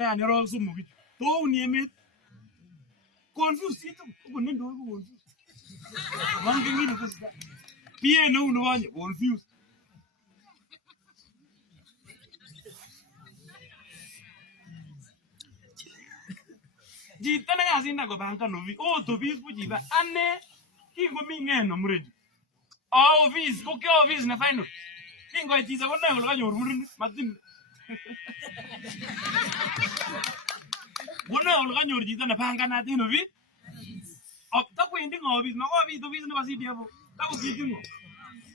Yani roho sumu kitu. To ni emet. Confused itu. Uko nendo uko confused. Wange ngine kusta. Pia no unawanya confused. Jita na kasi na ko banka novi. Oh to bis bu jiba. Ane kingo mi ngeno mreji. Office ko ke office na final. Kingo itiza ko na ko kanyo murin matin. Wona ol kanyo jita na banka na tino vi. Ta ko indi office ma office office na basi dia bo. Ta ko kitingo.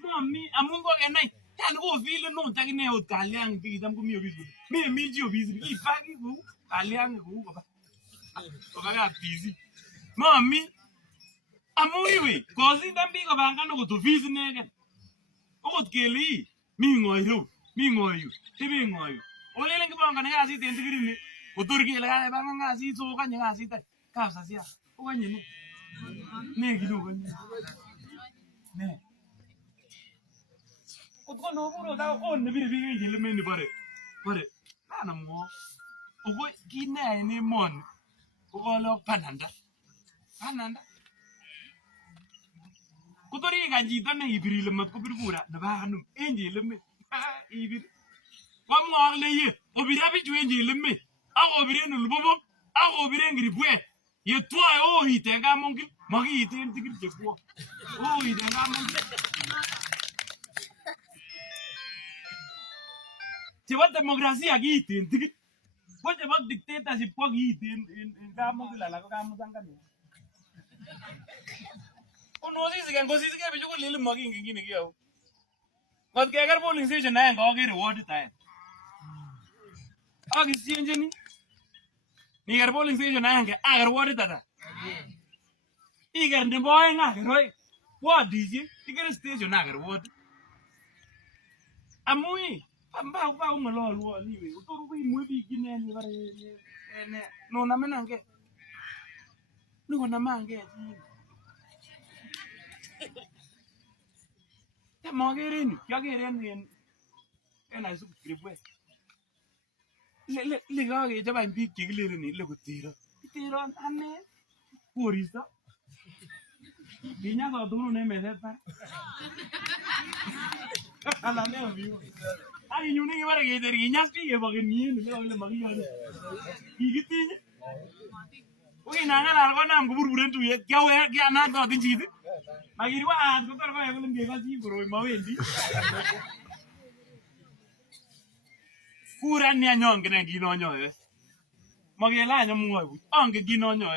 Mami amungo kenai. Tan ko feel no ta kine o kaliang ti dam ko mi office. Mi ji office ki pagi ko kaliang ko ba. Okaga busy. Mami amuiwe kozi dambi ko banka no ko to office negen. Okot keli mi ngoyo tibi ngoyo. Olele ngi banka nga si ten tigiri ni. Otorki la ga banka nga si so kanya nga si ta. Ka sa sia. O kanya ni. Ne gidu kanya. Ne. Otko no buro da on ne biri biri jile me ni bare. Bare. Ana mo. Ogo gina ni mon. Ogo lo pananda. Pananda. Kutori ganji tan ne ibiri le mat ko bir kura na ba hanum enji le me. Ibir. Wa mo le ye. Obira bi ju enji le me. A obire no lubobo. A obire ngiri bwe. Ye twa o hitenga mongi. Magi hiten tigir jekwo. O hitenga mongi. Cepat demokrasi lagi hiten tigir. Ko cepat dictatorship ko hiten en kamu la ko kamu sangkan. Kono sisi kan ko sisi ke bijo ko lele magi ngini kiyo. Wat ke agar polling station na ko ke reward ta. Agi change ni. Ni agar polling station na ke agar reward ta. Igar de boy na ke roi. What dije? Igar station na agar reward. Amui Amba ba ngolo liwe utoru bi mwebi kineni bare ne no na menange nuko na mange ya magerin ya geren en asu gribwe le ga ge jaba bi kigile ni le ko tiro ane porisa binya ga duru ne meseta ala ne vivo. Ay, yo ni iba a que te riñas que porque ni le magía. Y qué tiene? Oye, nada, algo nada, como burburen tu ya, ya nada, no te chiste. Magiri wa, tú te lo vas a ver en día así, pero me vendi. Pura ni año que ne gino año, magela año muy, aunque gino año